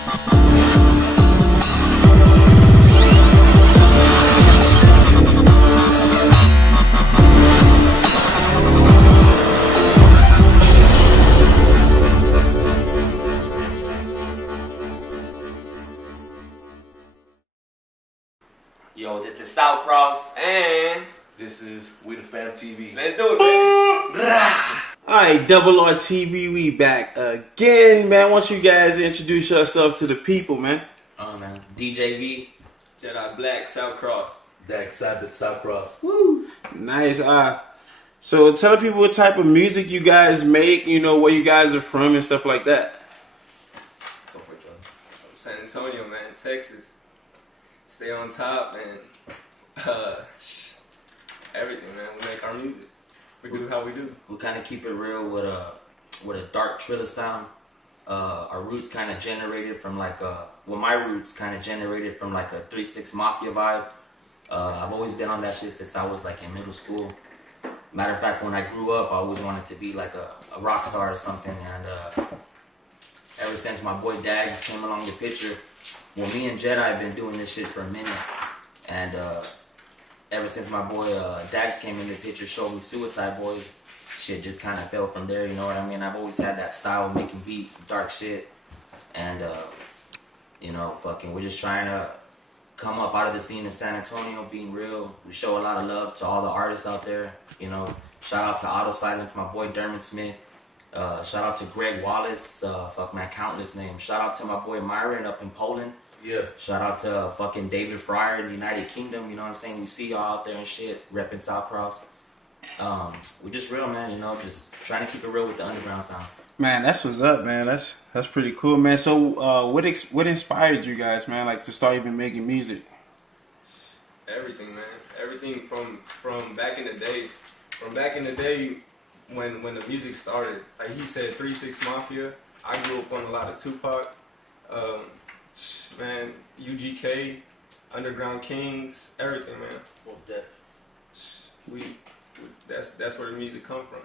Yo, this is South Cross, and this is WeTheFam TV. Let's do it, baby. Alright, Double R TV, we back again, man. I want you guys to introduce yourself to the people, man. Oh, man. DJ V, Jedi Black, South Cross. Dak Sabbath, South Cross. Woo! Nice. So tell the people what type of music you guys make, you know, where you guys are from and stuff like that. Go for it, Joe. From San Antonio, man, Texas. Stay on top, and everything, man. We make our music. We do how we do. We kind of keep it real with a dark triller sound. Our roots kind of generated from like my roots kind of generated from like a 3-6 Mafia vibe. I've always been on that shit since I was like in middle school. Matter of fact, when I grew up, I always wanted to be like a rock star or something. And ever since my boy Dizz came along the picture, well, me and Jedi have been doing this shit for a minute. And ever since my boy Dizz came in the picture, showed me Suicide Boys, shit just kind of fell from there, you know what I mean? I've always had that style of making beats, dark shit. And, you know, fucking, we're just trying to come up out of the scene in San Antonio, being real. We show a lot of love to all the artists out there, you know. Shout out to Auto Silence, my boy Dermot Smith. Shout out to Greg Wallace, fuck man, countless names. Shout out to my boy Myron up in Poland. Yeah. Shout out to fucking David Fryer in the United Kingdom, you know what I'm saying? We see y'all out there and shit, repping South Cross. We just real, man, you know, just trying to keep it real with the underground sound. Man, that's what's up, man. That's pretty cool, man. So what inspired you guys, man, like to start even making music? Everything, man. Everything from back in the day. From back in the day when the music started. Like he said, 3-6 Mafia. I grew up on a lot of Tupac. Man, UGK, Underground Kings, everything, man. What's that? That's where the music come from.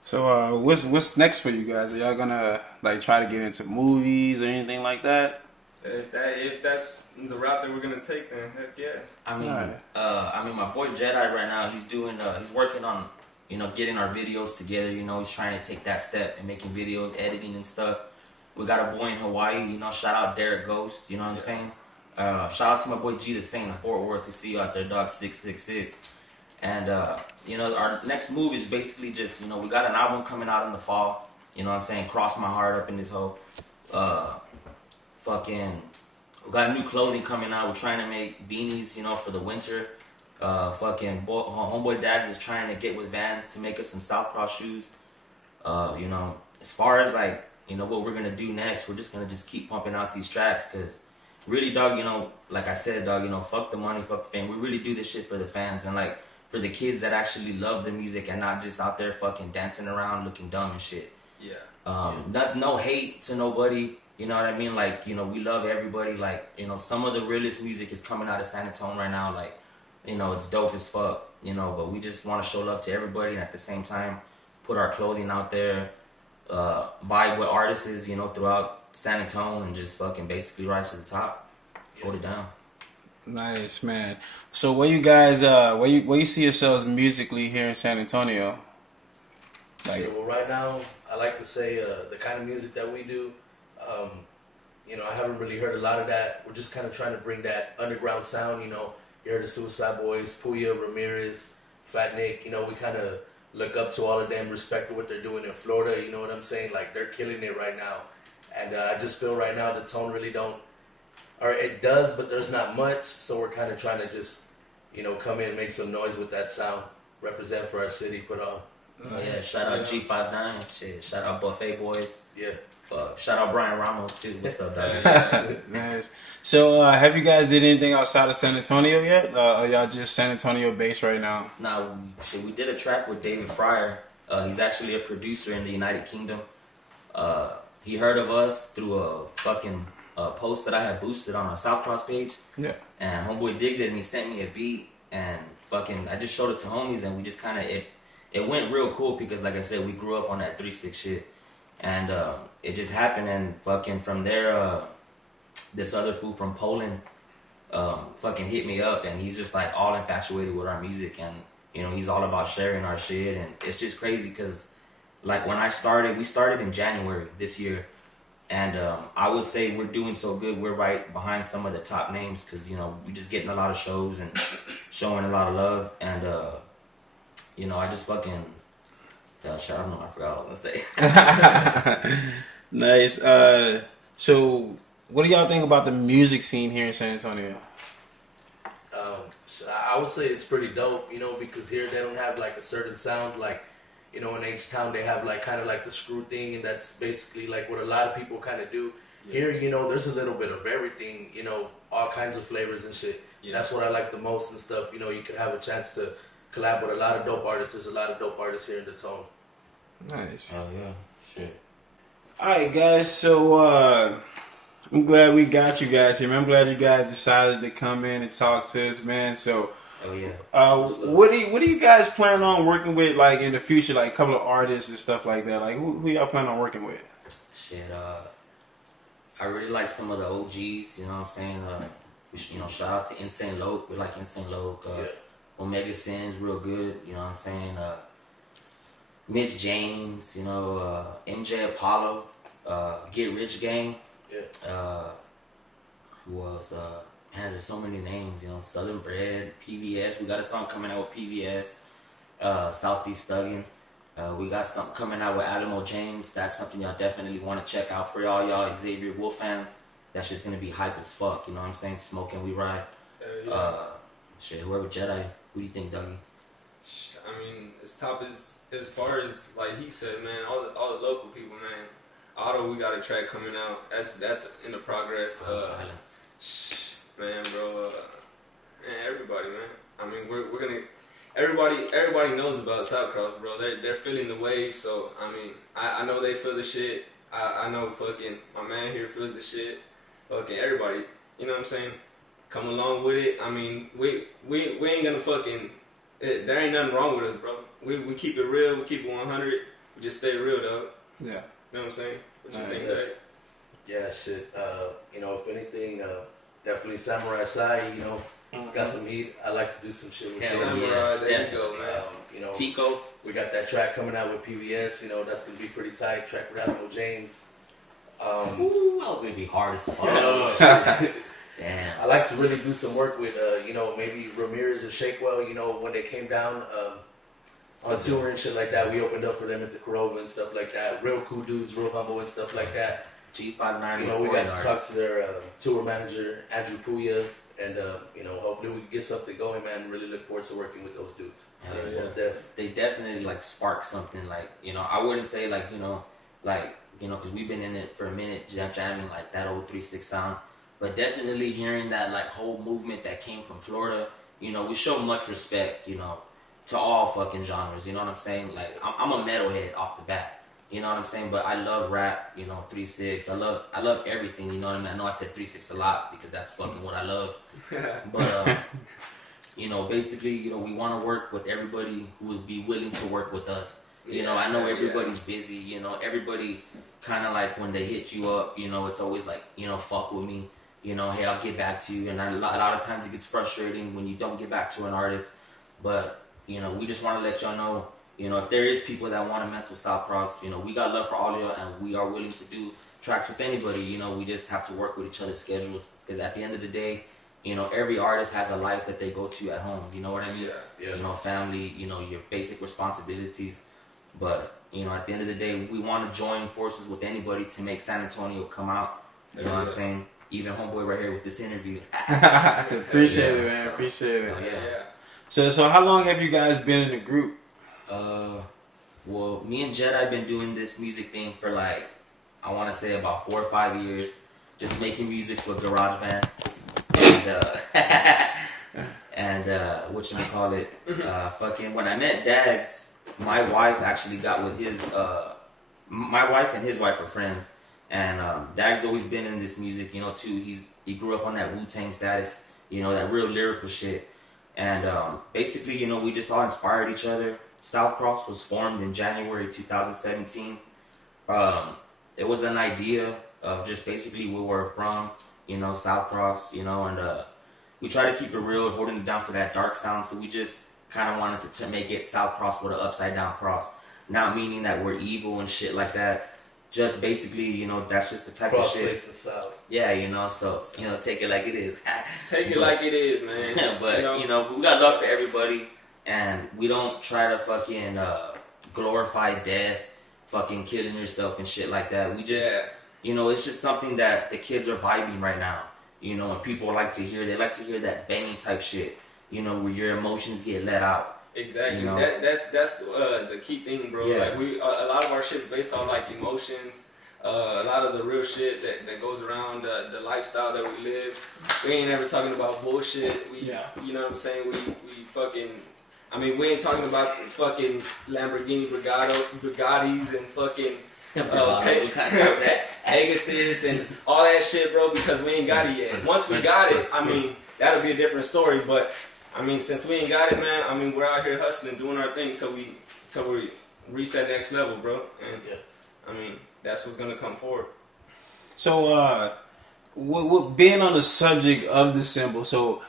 So what's next for you guys? Are y'all gonna like try to get into movies or anything like that? If that's the route that we're gonna take, then heck yeah. I mean, my boy Jedi right now, he's working on, you know, getting our videos together. You know, he's trying to take that step and making videos, editing and stuff. We got a boy in Hawaii, you know, shout out Derek Ghost, you know what I'm saying? Shout out to my boy G the Saint in Fort Worth. We see you out there, dog, 666. And, you know, our next move is basically just, you know, we got an album coming out in the fall. You know what I'm saying? Cross my heart up in this hole. We got new clothing coming out. We're trying to make beanies, you know, for the winter. Homeboy Dags is trying to get with Vans to make us some South Cross shoes. You know, as far as like, you know, what we're gonna do next, we're just gonna keep pumping out these tracks, cause really, dog, you know, like I said, dog, you know, fuck the money, fuck the fame. We really do this shit for the fans and like for the kids that actually love the music and not just out there fucking dancing around looking dumb and shit. Yeah. No hate to nobody, you know what I mean? Like, you know, we love everybody. Like, you know, some of the realest music is coming out of San Antonio right now. Like, you know, it's dope as fuck, you know, but we just want to show love to everybody and at the same time put our clothing out there. Vibe with artists, you know, throughout San Antonio and just fucking basically rise to the top, hold it down. Nice, man. So where you guys, where you see yourselves musically here in San Antonio? Like, yeah, well, right now, I like to say the kind of music that we do, you know, I haven't really heard a lot of that. We're just kind of trying to bring that underground sound, you know. You heard the Suicide Boys, Puya, Ramirez, Fat Nick, you know, we kind of look up to all of them, respect what they're doing in Florida, you know what I'm saying? Like, they're killing it right now. And I just feel right now the tone really don't, or it does, but there's not much. So we're kind of trying to just, you know, come in, make some noise with that sound, represent for our city, put on. Oh yeah, shout out G59, shit, shout out Buffet Boys. Yeah. Fuck, shout out Brian Ramos too. What's up, dog? Nice. So have you guys did anything outside of San Antonio yet? Are y'all just San Antonio based right now? Nah, we did a track with David Fryer. He's actually a producer in the United Kingdom. He heard of us through a fucking post that I had boosted on our South Cross page. Yeah. And homeboy digged it and he sent me a beat and fucking I just showed it to homies and we just kind of it went real cool because like I said we grew up on that 3-6 shit and it just happened and fucking from there this other fool from Poland fucking hit me up, and he's just like all infatuated with our music, and you know, he's all about sharing our shit, and it's just crazy because like when we started in January this year, and I would say we're doing so good. We're right behind some of the top names because, you know, we're just getting a lot of shows and showing a lot of love. And, you know, I just fucking... Gosh, I don't know. I forgot what I was going to say. Nice. So, what do y'all think about the music scene here in San Antonio? I would say it's pretty dope, you know, because here they don't have like a certain sound. Like, you know, in H-Town they have like kind of like the screw thing, and that's basically like what a lot of people kind of do. Here, you know, there's a little bit of everything, you know, all kinds of flavors and shit. That's what I like the most and stuff. You know, you could have a chance to collab with a lot of dope artists. There's a lot of dope artists here in the Tone. Nice. Oh yeah, shit. All right, guys. So I'm glad we got you guys here, man. I'm glad you guys decided to come in and talk to us, man. So, oh yeah. What do you guys plan on working with, like in the future, like a couple of artists and stuff like that? Like, who y'all plan on working with? Shit. I really like some of the OGs. You know what I'm saying? You know, shout out to Insane Loke. We like Insane Loke. Omega Sin's real good. You know what I'm saying? Mitch James. You know, MJ Apollo. Get Rich Gang. Yeah. Who else? Man, there's so many names. You know, Southern Bread, PBS. We got a song coming out with PBS. Southeast Thuggin. We got something coming out with Alamo James. That's something y'all definitely want to check out for y'all Xavier Wolf fans. That's just gonna be hype as fuck. You know what I'm saying? Smoking, we ride. Shit, whoever Jedi. Who do you think, Dougie? I mean, as far as like he said, man, all the local people, man. Otto, we got a track coming out. That's in the progress. Silence. Man, bro, man, everybody, man. I mean, we're gonna. Everybody knows about Southcross, bro. They're feeling the wave. So I mean, I know they feel the shit. I know fucking my man here feels the shit. Fucking everybody, you know what I'm saying? Come along with it. I mean, we ain't gonna fucking. There ain't nothing wrong with us, bro. We keep it real. We keep it 100. We just stay real, dog. Yeah. You know what I'm saying? What you think, yeah. Dave? Yeah, shit. You know, if anything, definitely Samurai Sai, you know, it's got some heat. I like to do some shit with Samurai. There you go, man. You know, Tico. we got that track coming out with PBS. You know, that's gonna be pretty tight. Track with Alamo James. Ooh, that was gonna be hard as fuck. Damn. I like to really do some work with, you know, maybe Ramirez and Shakewell. You know, when they came down on tour and shit like that, we opened up for them at the Corova and stuff like that. Real cool dudes, real humble and stuff like that. G59. You know, we got to talk to their tour manager, Andrew Puya, and, you know, hopefully we can get something going, man. Really look forward to working with those dudes. They definitely, like, spark something, like, you know, I wouldn't say, like, you know, because we've been in it for a minute, jamming, like, that old 3-6 sound, but definitely hearing that, like, whole movement that came from Florida, you know, we show much respect, you know, to all fucking genres, you know what I'm saying? Like, I'm a metalhead off the bat. You know what I'm saying? But I love rap, you know, 3-6. I love everything, you know what I mean? I know I said 3-6 a lot because that's fucking what I love. But, you know, basically, you know, we want to work with everybody who would be willing to work with us. You know, I know everybody's busy, you know, everybody kind of like when they hit you up, you know, it's always like, you know, fuck with me. You know, hey, I'll get back to you. And a lot of times it gets frustrating when you don't get back to an artist. But, you know, we just want to let y'all know, you know, if there is people that want to mess with Southcross, you know, we got love for all of y'all and we are willing to do tracks with anybody. You know, we just have to work with each other's schedules because at the end of the day, you know, every artist has a life that they go to at home. You know what I mean? Yeah. You know, family, you know, your basic responsibilities. But, you know, at the end of the day, we want to join forces with anybody to make San Antonio come out. You know what I'm saying? Even homeboy right here with this interview. Appreciate it, man. Appreciate it. Yeah. So how long have you guys been in the group? Well, me and Jedi have been doing this music thing for like, I want to say about 4 or 5 years, just making music with GarageBand. And, whatchamacallit, fucking, when I met Dags, my wife actually got with his, my wife and his wife are friends. And, Dags always been in this music, you know, too. He grew up on that Wu-Tang status, you know, that real lyrical shit. And, basically, you know, we just all inspired each other. Southcross was formed in January 2017. It was an idea of just basically where we're from. you know, South Cross, you know, and we try to keep it real, holding it down for that dark sound. So we just kind of wanted to make it South Cross with an upside down cross. Not meaning that we're evil and shit like that. Just basically, you know, that's just the type Cross of shit. place and south. Yeah, you know, so, you know, take it like it is. Take it like it is, man. But, you know, we got love for everybody, and we don't try to fucking glorify death, fucking killing yourself and shit like that. We just, you know, it's just something that the kids are vibing right now. You know, and people like to hear, they like to hear that banging type shit, you know, where your emotions get let out. Exactly. You know? That's the key thing, bro. Yeah. Like a lot of our shit is based on like emotions. A lot of the real shit that goes around the lifestyle that we live. We ain't ever talking about bullshit. You know what I'm saying? We fucking. I mean, we ain't talking about fucking Lamborghini Bugattis and fucking Pegasus and all that shit, bro. Because we ain't got it yet. Once we got it, I mean, that'll be a different story. But I mean, since we ain't got it, man, I mean, we're out here hustling, doing our thing till we reach that next level, bro. And I mean, that's what's gonna come forward. So, being on the subject of the symbol, so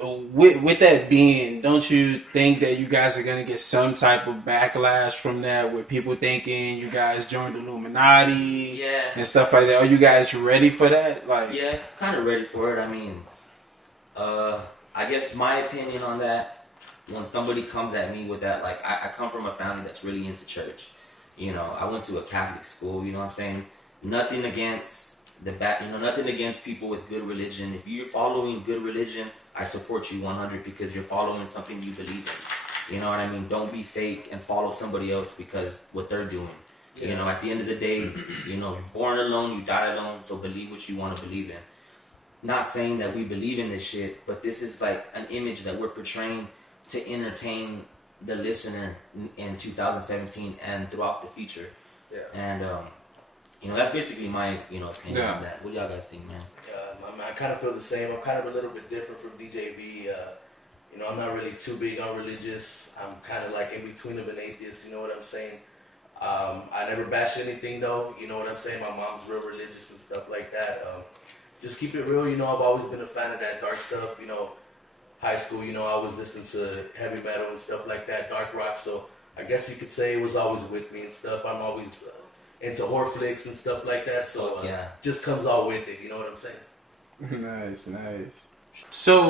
with that being, don't you think that you guys are gonna get some type of backlash from that, with people thinking you guys joined the Illuminati, and stuff like that? Are you guys ready for that? Like, yeah, kind of ready for it. I mean, I guess my opinion on that, when somebody comes at me with that, like, I come from a family that's really into church. You know, I went to a Catholic school, you know what I'm saying? Nothing against nothing against people with good religion. If you're following good religion, I support you 100 because you're following something you believe in. You know what I mean? Don't be fake and follow somebody else because what they're doing. You know, at the end of the day, you know, you're born alone, you die alone, so believe what you want to believe in. Not saying that we believe in this shit, but this is like an image that we're portraying to entertain the listener in 2017 and throughout the future. Yeah. And you know, that's basically my, you know, opinion on that. What do y'all guys think, man? I kind of feel the same. I'm kind of a little bit different from DJV. You know, I'm not really too big on religious. I'm kind of like in between of an atheist. You know what I'm saying? I never bash anything though. You know what I'm saying? My mom's real religious and stuff like that. Just keep it real. You know, I've always been a fan of that dark stuff. You know, high school, you know, I was listening to heavy metal and stuff like that, dark rock. So I guess you could say it was always with me and stuff. I'm always into horror flicks and stuff like that. So just comes all with it. You know what I'm saying? Nice. So